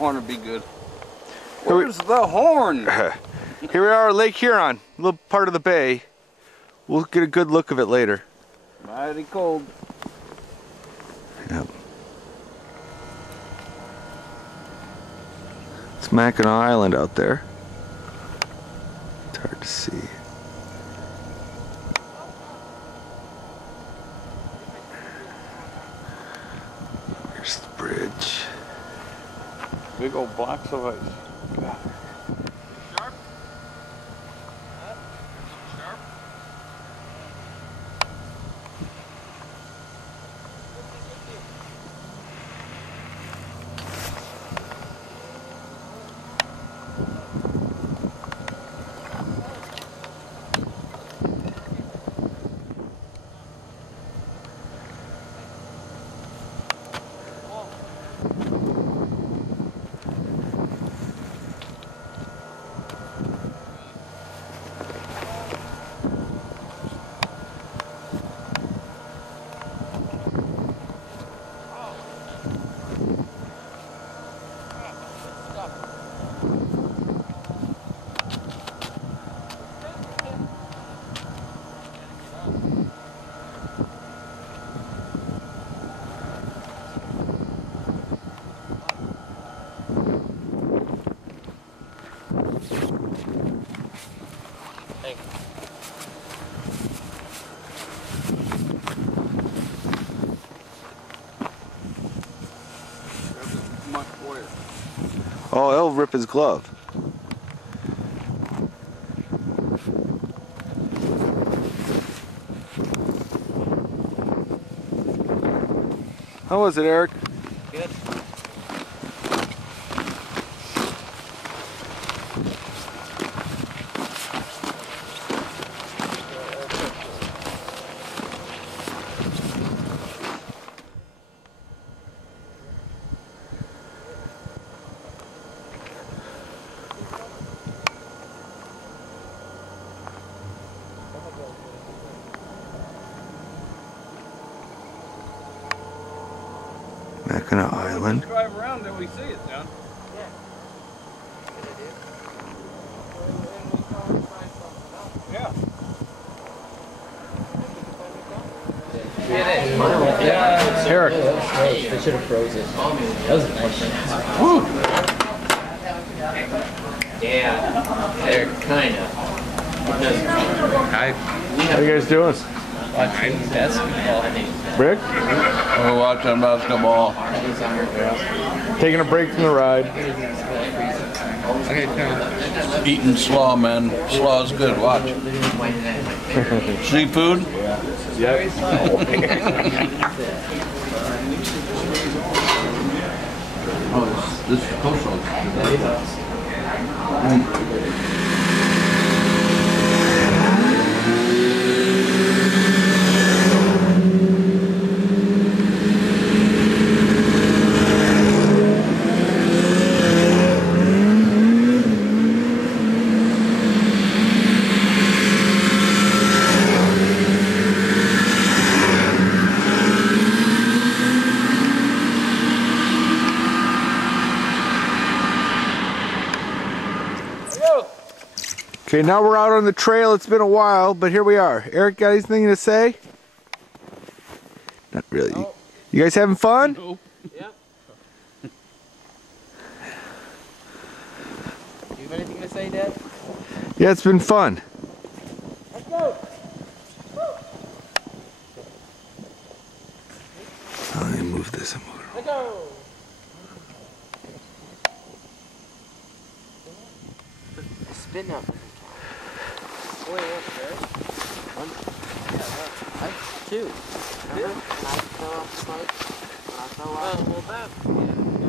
horn would be good. Where's the horn? Here we are, Lake Huron, a little part of the bay. We'll get a good look of it later. Mighty cold. Yep. It's Mackinaw Island out there. It's hard to see. Here's the bridge. Big old blocks of ice. God. Sharp? Sharp? Oh, he'll rip his glove. How was it, Eric? Good. Mackinaw Island. Drive around till we see it, John. Yeah. Yeah. Yeah. Eric. They should have froze it. That was a nice one. Woo! Yeah. They're kind of. Hi. How you guys doing? Watching basketball. Rick? We're watching basketball. Taking a break from the ride. Okay, eating slaw, man. Slaw's good. Watch. Seafood? Yep. Oh, this is coastal. Okay, now we're out on the trail. It's been a while, but here we are. Eric, got anything to say? Not really. Oh. You guys having fun? Nope. Yeah. Do you have anything to say, Dad? Yeah, it's been fun. Let's go. Let me move this and move it. Let's go. Spin up. Oh, wait, one. Two. And I fell off the bike. I fell off. Well, that. Yeah.